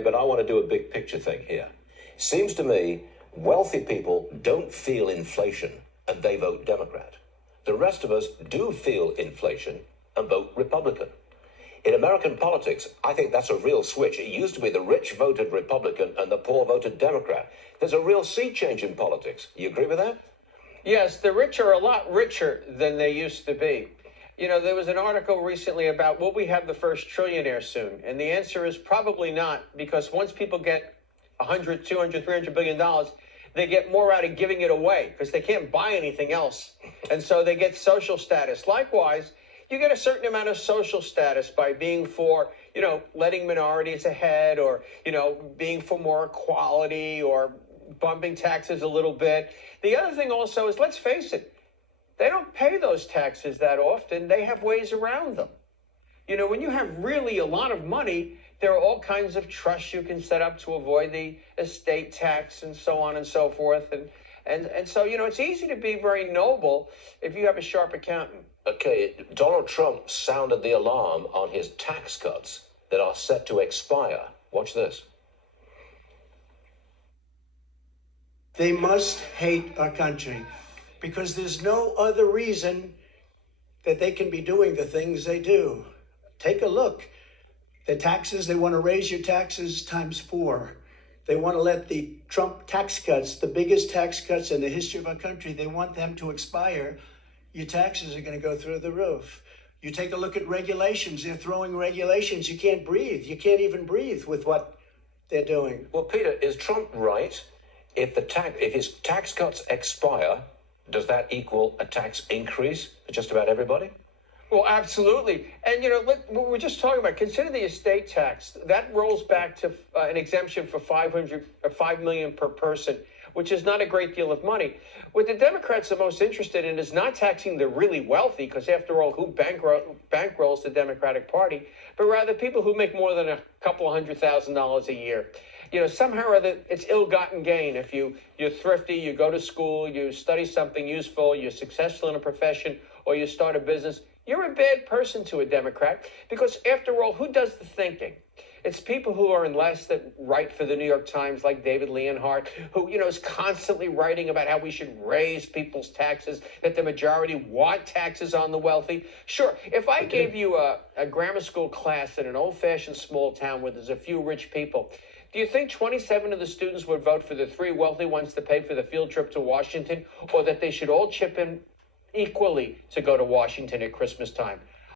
But I want to do a big picture thing here. Seems to me wealthy people don't feel inflation and they vote Democrat. The rest of us do feel inflation and vote Republican. In American politics, I think that's a real switch. It used to be the rich voted Republican and the poor voted Democrat. There's a real sea change in politics. You agree with that? Yes, the rich are a lot richer than they used to be. You know, there was an article recently about will we have the first trillionaire soon? And the answer is probably not, because once people get 100, 200, 300 billion dollars, they get more out of giving it away because they can't buy anything else. And so they get social status. Likewise, you get a certain amount of social status by being for, you know, letting minorities ahead, or, you know, being for more equality, or bumping taxes a little bit. The other thing also is, let's face it, they don't pay those taxes that often. They have ways around them. You know, when you have really a lot of money, there are all kinds of trusts you can set up to avoid the estate tax and so on and so forth. And so, you know, it's easy to be very noble if you have a sharp accountant. Okay, Donald Trump sounded the alarm on his tax cuts that are set to expire. Watch this. They must hate our country because there's no other reason that they can be doing the things they do. Take a look. The taxes, they want to raise your taxes times 4. They want to let the Trump tax cuts, the biggest tax cuts in the history of our country, they want them to expire. Your taxes are going to go through the roof. You take a look at regulations. They're throwing regulations. You can't breathe. You can't even breathe with what they're doing. Well, Peter, is Trump right? If his tax cuts expire, does that equal a tax increase for just about everybody? Well, absolutely. And, you know, what we're just talking about, consider the estate tax. That rolls back to an exemption for $5 million per person, which is not a great deal of money. What the Democrats are most interested in is not taxing the really wealthy, because after all, who bankrolls the Democratic Party, but rather people who make more than a couple of $100,000 a year. You know, somehow or other, it's ill-gotten gain. If you're thrifty, you go to school, you study something useful, you're successful in a profession, or you start a business, you're a bad person to a Democrat, because after all, who does the thinking? It's people who are in less that write for the New York Times, like David Leonhardt, who, you know, is constantly writing about how we should raise people's taxes, that the majority want taxes on the wealthy. Sure, if I gave you a grammar school class in an old-fashioned small town where there's a few rich people, do you think 27 of the students would vote for the 3 wealthy ones to pay for the field trip to Washington, or that they should all chip in equally to go to Washington at Christmas time?